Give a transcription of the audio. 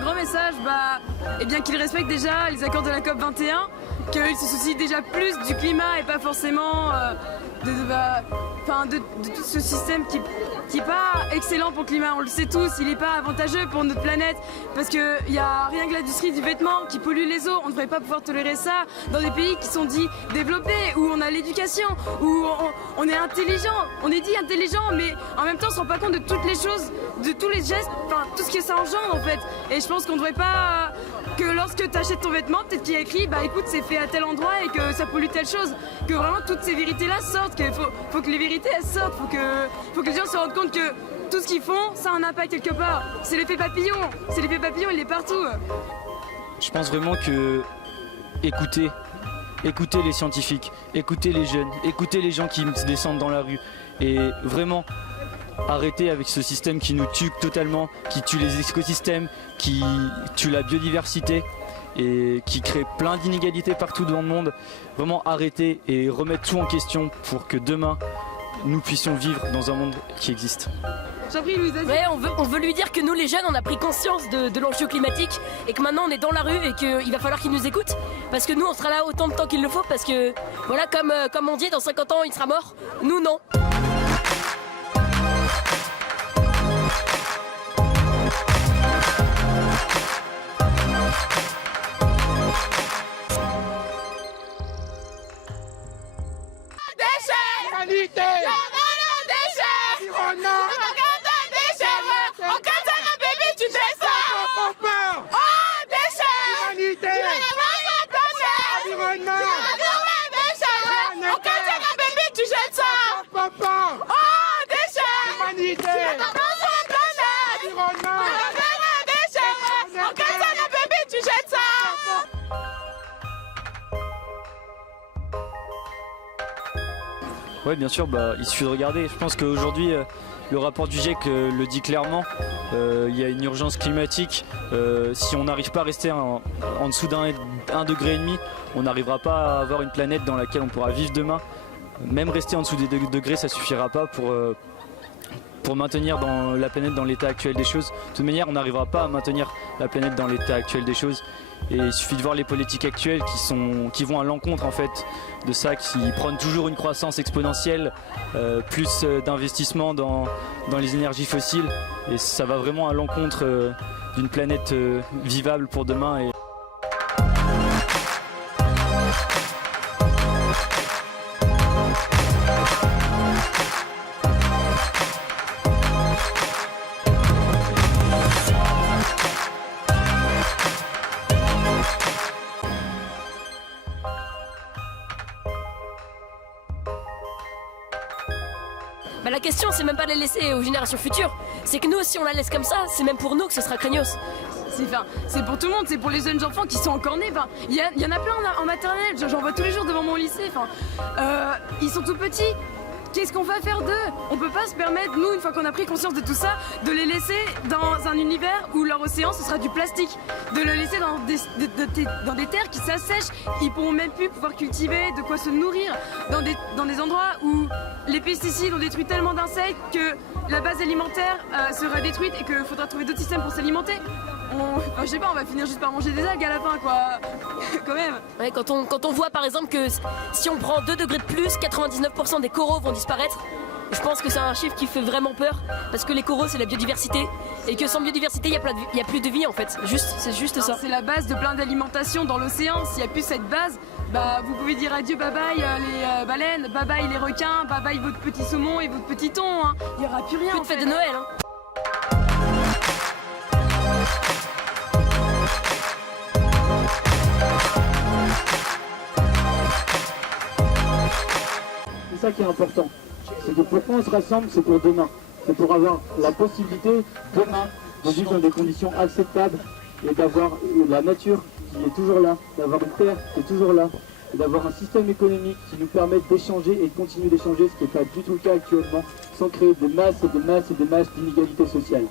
grand message, eh bien qu'ils respectent déjà les accords de la COP 21, qu'ils se soucient déjà plus du climat et pas forcément de tout ce système qui n'est pas excellent pour le climat. On le sait tous, il n'est pas avantageux pour notre planète parce qu'il n'y a rien que l'industrie du vêtement qui pollue les eaux. On ne devrait pas pouvoir tolérer ça dans des pays qui sont dits développés, où on a l'éducation, où on est intelligent. On est dit intelligent, mais en même temps on ne se rend pas compte de toutes les choses, de tous les gestes, tout ce que ça engendre en fait. Et je pense qu'on ne devrait pas que lorsque tu achètes ton vêtement, peut-être qu'il y a écrit écoute, c'est fait à tel endroit et que ça pollue telle chose. Que vraiment toutes ces vérités-là sortent, qu'il faut que les vérités elles sortent, faut que les gens se rendent compte que tout ce qu'ils font, ça a un impact quelque part. C'est l'effet papillon, il est partout. Je pense vraiment que écoutez les scientifiques, écoutez les jeunes, écoutez les gens qui descendent dans la rue et vraiment arrêtez avec ce système qui nous tue totalement, qui tue les écosystèmes, qui tue la biodiversité et qui crée plein d'inégalités partout dans le monde. Vraiment arrêtez et remettre tout en question pour que demain nous puissions vivre dans un monde qui existe. Ouais, on veut lui dire que nous les jeunes on a pris conscience de l'enjeu climatique et que maintenant on est dans la rue et qu'il va falloir qu'ils nous écoutent parce que nous on sera là autant de temps qu'il le faut parce que voilà comme on dit dans 50 ans il sera mort, nous non. Humanité! Environnement! Oui, bien sûr, il suffit de regarder. Je pense qu'aujourd'hui, le rapport du GIEC le dit clairement. Il y a une urgence climatique. Si on n'arrive pas à rester en dessous d'1,5 degré, on n'arrivera pas à avoir une planète dans laquelle on pourra vivre demain. Même rester en dessous des 2 degrés, ça ne suffira pas pour maintenir la planète dans l'état actuel des choses. De toute manière, on n'arrivera pas à maintenir la planète dans l'état actuel des choses. Et il suffit de voir les politiques actuelles qui vont à l'encontre en fait de ça, qui prônent toujours une croissance exponentielle, plus d'investissement dans les énergies fossiles. Et ça va vraiment à l'encontre d'une planète vivable pour demain. La question c'est même pas de les laisser aux générations futures, c'est que nous si on la laisse comme ça, c'est même pour nous que ce sera craignos. C'est pour tout le monde, c'est pour les jeunes enfants qui sont encore nés. Il y en a plein en maternelle, j'en vois tous les jours devant mon lycée. Ils sont tout petits. Qu'est-ce qu'on va faire d'eux? On peut pas se permettre, nous, une fois qu'on a pris conscience de tout ça, de les laisser dans un univers où leur océan ce sera du plastique. De les laisser dans des terres qui s'assèchent, ils pourront même plus pouvoir cultiver, de quoi se nourrir, dans des endroits où les pesticides ont détruit tellement d'insectes que la base alimentaire sera détruite et qu'il faudra trouver d'autres systèmes pour s'alimenter. Je sais pas, on va finir juste par manger des algues à la fin, quoi. Quand même. Ouais, quand on voit par exemple que si on prend 2 degrés de plus, 99% des coraux vont disparaître. Je pense que c'est un chiffre qui fait vraiment peur parce que les coraux c'est la biodiversité et que sans biodiversité il y a plus de vie en fait. C'est juste ça. C'est la base de plein d'alimentations dans l'océan. S'il n'y a plus cette base, vous pouvez dire adieu bye bye les baleines, bye bye les requins, bye bye votre petit saumon et votre petit thon. Hein. Il n'y aura plus rien. Plus de fête de Noël. Hein. C'est ça qui est important. C'est que pourquoi on se rassemble, c'est pour demain. C'est pour avoir la possibilité demain de vivre dans des conditions acceptables et d'avoir la nature qui est toujours là, d'avoir une terre qui est toujours là, et d'avoir un système économique qui nous permette d'échanger et de continuer d'échanger, ce qui n'est pas du tout le cas actuellement, sans créer des masses et des masses et des masses d'inégalités sociales.